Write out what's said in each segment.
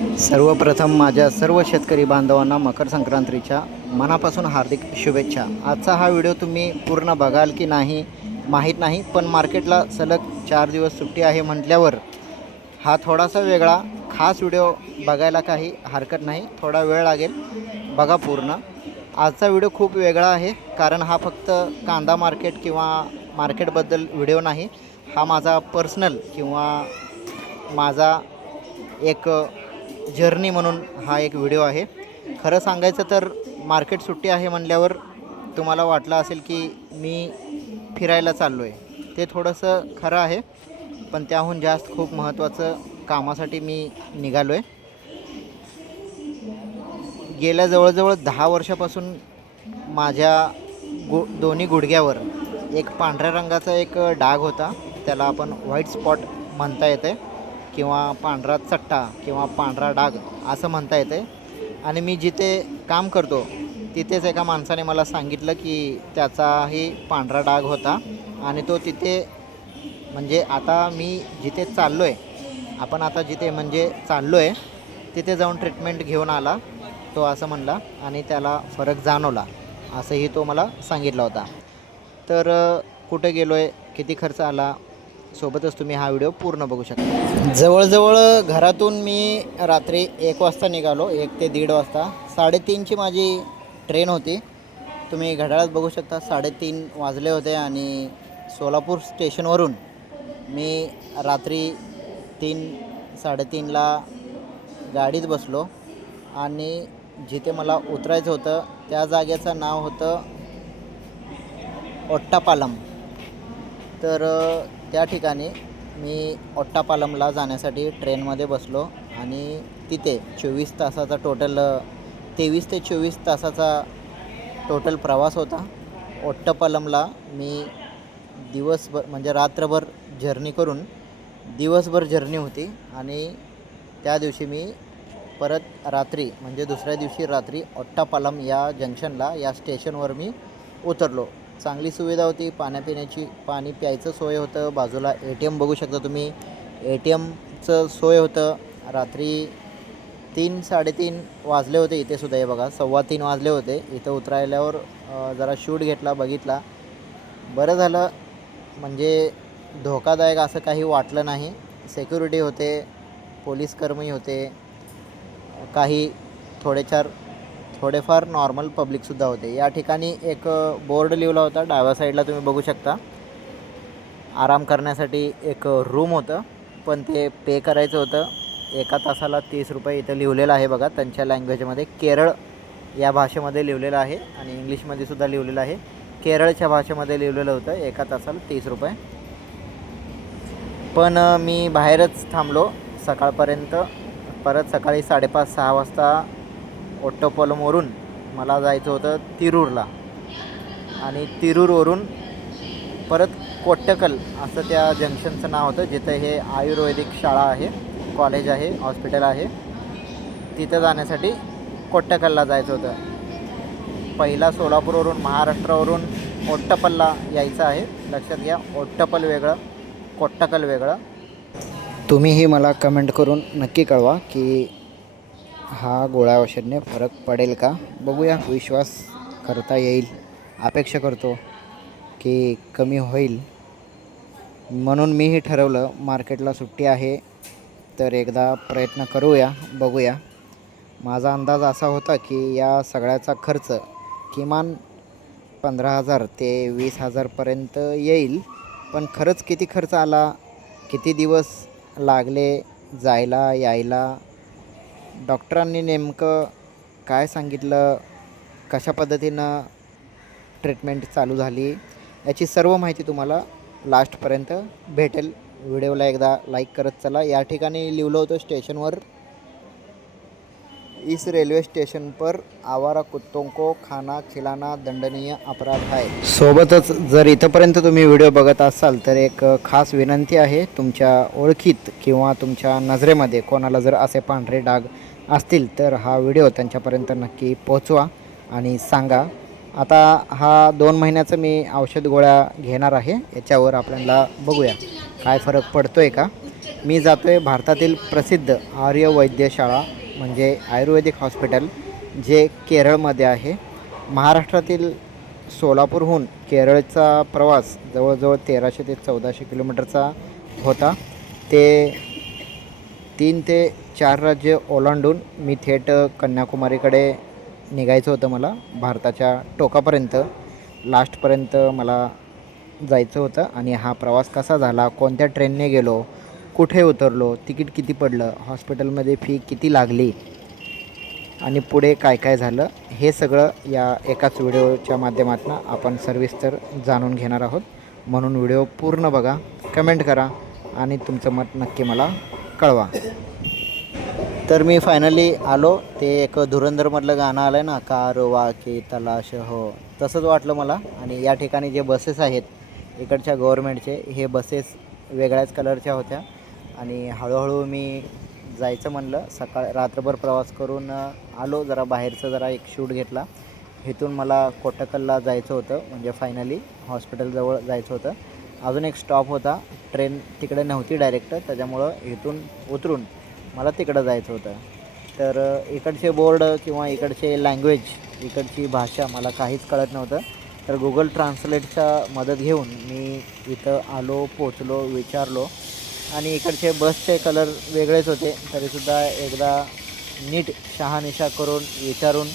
सर्वप्रथम माझ्या सर्व शेतकरी बांधवांना मकर संक्रांतीच्या मनापासून हार्दिक शुभेच्छा. आजचा हा व्हिडिओ तुम्ही पूर्ण बघाल की नाही माहीत नाही पण मार्केटला सलग चार दिवस सुट्टी आहे म्हटल्यावर हा थोडासा वेगळा खास व्हिडिओ बघायला काही हरकत नाही थोडा वेळ लागेल. बघा पूर्ण. आजचा व्हिडिओ खूप वेगळा आहे कारण हा फक्त कांदा मार्केट किंवा मार्केटबद्दल व्हिडिओ नाही. हा माझा पर्सनल किंवा माझा एक जर्नी म्हणून हा एक व्हिडिओ आहे. खरं सांगायचं तर मार्केट सुट्टी आहे म्हणल्यावर तुम्हाला वाटलं असेल की मी फिरायला चाललो आहे ते थोडंसं खरं आहे पण त्याहून जास्त खूप महत्त्वाचं कामासाठी मी निघालो आहे गेल्या जवळजवळ दहा वर्षापासून माझ्या गु दोन्ही गुडघ्यावर एक पांढऱ्या रंगाचा एक डाग होता. त्याला आपण व्हाईट स्पॉट म्हणता येते किंवा पांढरा चट्टा किंवा पांढरा डाग असं म्हणता येते. आणि मी जिथे काम करतो तिथेच एका माणसाने मला सांगितलं की त्याचाही पांढरा डाग होता. आणि तो तिथे म्हणजे आता मी जिथे चाललो आहे आपण आता जिथे म्हणजे चाललो आहे तिथे जाऊन ट्रीटमेंट घेऊन आला तो असं म्हणला आणि त्याला फरक जाणवला असंही तो मला सांगितला होता. तर कुठे गेलो आहे किती खर्च आला सोबतच तुम्ही हा व्हिडिओ पूर्ण बघू शकता. जवळजवळ घरातून मी रात्री एक वाजता निघालो एक ते दीड वाजता. साडेतीनची माझी ट्रेन होती. तुम्ही घड्याळात बघू शकता साडेतीन वाजले होते आणि सोलापूर स्टेशनवरून मी रात्री तीन साडेतीनला गाडीत बसलो आणि जिथे मला उतरायचं होतं त्या जागेचं नाव होतं ओट्टापालम. तर त्या ठिकाणी मी ओट्टापालमला जाण्यासाठी ट्रेनमध्ये बसलो आणि तिथे चोवीस तासाचा टोटल तेवीस ते चोवीस तासाचा टोटल प्रवास होता. ओट्टपालमला मी दिवसभर म्हणजे रात्रभर जर्नी करून दिवसभर जर्नी होती आणि त्या दिवशी मी परत रात्री म्हणजे दुसऱ्या दिवशी रात्री ओट्टापालम या जंक्शनला या स्टेशनवर मी उतरलो. चांगली सुविधा होती पाण्यापिण्याची पाणी प्यायचं सोय होतं बाजूला ए टी एम बघू शकता तुम्ही. ए टी एमचं सोय होतं. रात्री तीन साडेतीन वाजले होते इथे सुद्धा हे बघा. सव्वा तीन वाजले होते. इथं उतरायल्यावर जरा शूट घेतला बघितला. बरं झालं. म्हणजे धोकादायक असं काही वाटलं नाही. सेक्युरिटी होते पोलीस कर्मी होते. काही थोडेचार थोडेफार नॉर्मल पब्लिकसुद्धा होते. या ठिकाणी एक बोर्ड लिहिला होता. डाव्या साईडला तुम्ही बघू शकता. आराम करण्यासाठी एक रूम होतं. पण ते पे करायचं होतं. एका तासाला तीस रुपये इथं लिहिलेलं आहे बघा. त्यांच्या लँग्वेजमध्ये केरळ या भाषेमध्ये लिहिलेलं आहे. आणि इंग्लिशमध्ये सुद्धा लिहिलेलं आहे. केरळच्या भाषेमध्ये लिहिलेलं होतं. एका तासाला तीस रुपये. पण मी बाहेरच थांबलो. सकाळपर्यंत परत सकाळी साडेपाच सहा वाजता ओट्टपलमवरून मला जायचं होतं तिरूरला. आणि तिरूरवरून परत कोट्टकल असं त्या जंक्शनचं नाव होतं जिथं हे आयुर्वेदिक शाळा आहे कॉलेज आहे हॉस्पिटल आहे. तिथं जाण्यासाठी कोट्टकलला जायचं होतं. पहिला सोलापूरवरून महाराष्ट्रावरून ओट्टपलला यायचं आहे. लक्षात घ्या ओट्टपल वेगळं कोट्टकल वेगळं. तुम्हीही मला कमेंट करून नक्की कळवा की हा गोळ्या औषधने फरक पडेल का? बघूया. विश्वास करता येईल. अपेक्षा करतो की कमी होईल. म्हणून मीही ठरवलं मार्केटला सुट्टी आहे तर एकदा प्रयत्न करूया बघूया. माझा अंदाज असा होता की या सगळ्याचा खर्च किमान पंधरा हजार ते वीस हजारपर्यंत येईल. पण खरंच किती खर्च आला? किती दिवस लागले? जायला यायला? डॉक्टरांनी नेमकं काय सांगितलं? कशा पद्धतीनं ट्रीटमेंट चालू झाली? याची सर्व माहिती तुम्हाला लास्टपर्यंत भेटेल. व्हिडिओला एकदा लाईक करत चला. या ठिकाणी लिहिलं होतं स्टेशनवर इस रेल्वे स्टेशन पर आवारा कुत्तों को खाना खिलाना दंडनीय अपराध आहे सोबतच जर इथंपर्यंत तुम्ही व्हिडिओ बघत असाल तर एक खास विनंती आहे तुमच्या ओळखीत किंवा तुमच्या नजरेमध्ये कोणाला जर असे पांढरे डाग असतील तर हा व्हिडिओ त्यांच्यापर्यंत नक्की पोहोचवा आणि सांगा. आता हा दोन महिन्याचं मी औषध गोळ्या घेणार आहे याच्यावर आपल्याला बघूया काय फरक पडतो आहे का. मी जातो आहे भारतातील प्रसिद्ध आर्य वैद्यशाळा म्हणजे आयुर्वेदिक हॉस्पिटल जे केरळमध्ये आहे. महाराष्ट्रातील सोलापूरहून केरळचा प्रवास जवळजवळ तेराशे ते चौदाशे किलोमीटरचा होता. ते तीन ते चार राज्य ओलांडून मी थेट कन्याकुमारीकडे निघायचं होतं मला. भारताच्या टोकापर्यंत लास्टपर्यंत मला जायचं होतं. आणि हा प्रवास कसा झाला कोणत्या ट्रेनने गेलो कुठे उतरलो? तिकीट किती पडलं? हॉस्पिटलमध्ये फी किती लागली? आणि पुढे काय काय झालं? हे सगळं या एकाच व्हिडिओच्या माध्यमातून आपण सविस्तर जाणून घेणार आहोत. म्हणून व्हिडिओ पूर्ण बघा कमेंट करा आणि तुमचं मत नक्की मला कळवा. तर मी फायनली आलो. ते एक धुरंधरमधलं गाणं आलं आहे ना कार की तलाश हो. तसंच वाटलं मला. आणि या ठिकाणी जे बसेस आहेत इकडच्या गव्हर्मेंटचे हे बसेस वेगळ्याच कलरच्या होत्या. आणि हळूहळू मी जायचं म्हणलं. सकाळ रात्रभर प्रवास करून आलो. जरा बाहेरचं जरा एक शूट घेतला. इथून मला कोटकलला जायचं होतं. म्हणजे फायनली हॉस्पिटलजवळ जायचं होतं. अजून एक स्टॉप होता. ट्रेन तिकडे नव्हती डायरेक्ट त्याच्यामुळं इथून उतरून मला तिकडं जायचं होतं. तर इकडचे बोर्ड किंवा इकडचे लँग्वेज इकडची भाषा मला काहीच कळत नव्हतं. तर गुगल ट्रान्सलेटचा मदत घेऊन मी इथं आलो पोचलो विचारलो. आणि इकडचे बसचे कलर वेगळेच होते. तरीसुद्धा एकदा नीट शहानिशा करून विचारून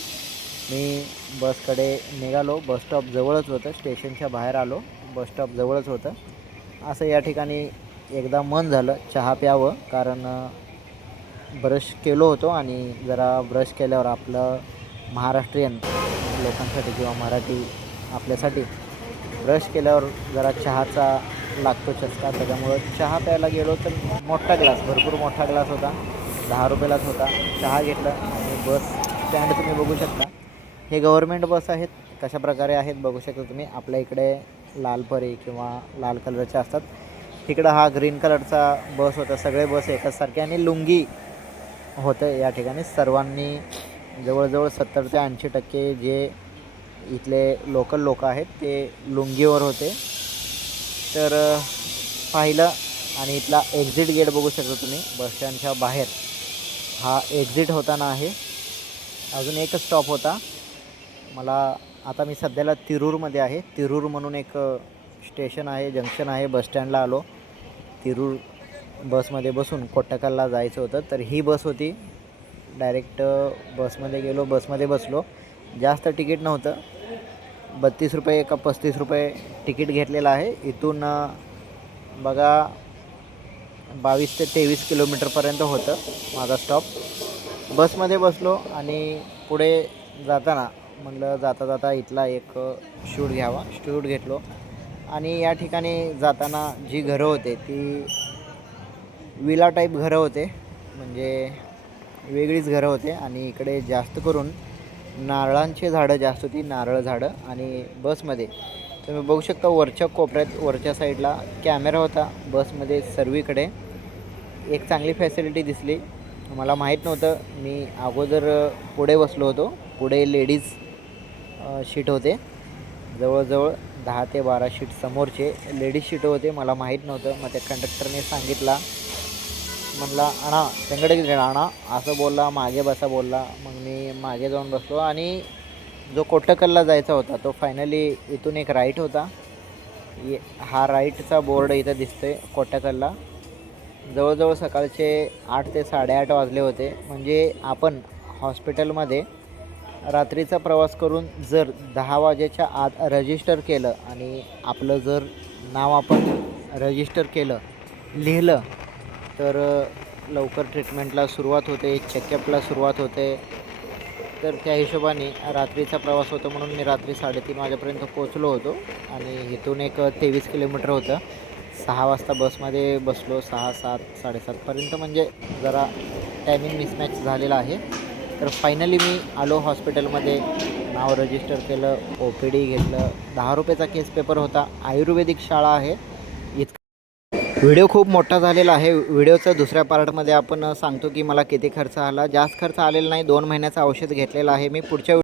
मी बसकडे निघालो. बसस्टॉप जवळच होतं. स्टेशनच्या बाहेर आलो. बसस्टॉप जवळच होतं. असं या ठिकाणी एकदा मन झालं. चहा प्यावं. कारण ब्रश केलो होतो आणि जरा ब्रश केल्यावर आपलं महाराष्ट्रीयन लोकांसाठी किंवा मराठी आपल्यासाठी ब्रश केल्यावर जरा चहाचा लागतो चस्का त्याच्यामुळं चहा प्यायला गेलो तर मोठा ग्लास भरपूर मोठा ग्लास होता. दहा रुपयालाच होता. चहा घेतला आणि बस. स्टँड तुम्ही बघू शकता. हे गव्हर्मेंट बस आहेत. कशा प्रकारे आहेत बघू शकता तुम्ही. आपल्या इकडे लाल परी किंवा लाल कलरच्या असतात. तिकडं हा ग्रीन कलरचा बस होता. सगळे बस एकाच सारखे आणि लुंगी होतं या ठिकाणी. सर्वांनी जवळजवळ सत्तर ते ऐंशी टक्के जे इथले लोकल लोक आहेत ते लुंगीवर होते. तर पाहिलं आणि इथला एक्झिट गेट बघू शकता तुम्ही बसस्टँडच्या बाहेर. हा एक्झिट होताना आहे. अजून एकच स्टॉप होता. मला आता मी सध्याला तिरूरमध्ये आहे. तिरूर म्हणून एक स्टेशन आहे जंक्शन आहे. बसस्टँडला आलो. तिरूर बसमध्ये बसून कोट्टकलला जायचं होतं. तर ही बस होती. डायरेक्ट बसमध्ये गेलो. बसमध्ये बसलो. जास्त तिकीट नव्हतं. बत्तीस रुपये का पस्तीस रुपये तिकीट घेतलेलं आहे. इथून बघा बावीस ते तेवीस किलोमीटरपर्यंत होतं माझा स्टॉप बसमध्ये बसलो आणि पुढे जाताना म्हणलं जाता जाता इथला एक शूट घ्यावा. शूट घेतलो. आणि या ठिकाणी जाताना जी घरं होते ती विला टाईप घरं होते. म्हणजे वेगळीच घरं होते आणि इकडे जास्त करून नारळांची झाडं जास्त होती नारळ झाडं आणि बसमध्ये. तुम्ही बघू शकता वरच्या कोपऱ्यात वरच्या साईडला कॅमेरा होता बसमध्ये सर्वीकडे. एक चांगली फॅसिलिटी दिसली. मला माहीत नव्हतं. मी अगोदर पुढे बसलो होतो. पुढे लेडीज शीट होते. जवळजवळ दहा ते बारा शीट समोरचे लेडीज शीट होते. मला माहीत नव्हतं. मग त्या कंडक्टरने सांगितला म्हटला आणा त्यांकडे किती आणा असं बोलला मागे बसा बोलला. मग मी मागे जाऊन बसलो आणि जो कोट्टकलला जायचा होता तो फायनली इथून एक राईट होता. ये हा राईटचा बोर्ड इथं दिसतोय कोट्टकलला जवळजवळ सकाळचे आठ ते साडेआठ वाजले होते. म्हणजे आपण हॉस्पिटलमध्ये रात्रीचा प्रवास करून जर दहा वाजेच्या आत रजिस्टर केलं आणि आपलं जर नाव आपण रजिस्टर केलं लिहिलं तर लवकर ट्रीटमेंटला सुरुवात होते चेकअपला सुरुवात होते. तर त्या हिशोबाने रात्रीचा प्रवास होता म्हणून मी रात्री साडेतीन वाजेपर्यंत पोचलो होतो. आणि इथून एक तेवीस किलोमीटर होतं. सहा वाजता बसमध्ये बसलो सहा सात साडेसातपर्यंत म्हणजे जरा टायमिंग मिसमॅच झालेला आहे. तर फायनली मी आलो हॉस्पिटलमध्ये नाव रजिस्टर केलं ओ पी डी घेतलं. दहा रुपयाचा केस पेपर होता. आयुर्वेदिक शाळा आहे. व्हिडिओ खूप मोठा झालेला आहे. व्हिडिओचं दुसऱ्या पार्टमध्ये आपण सांगतो की मला किती खर्च आला. जास्त खर्च आलेला नाही. दोन महिन्याचं औषध घेतलेलं आहे मी. पुढच्या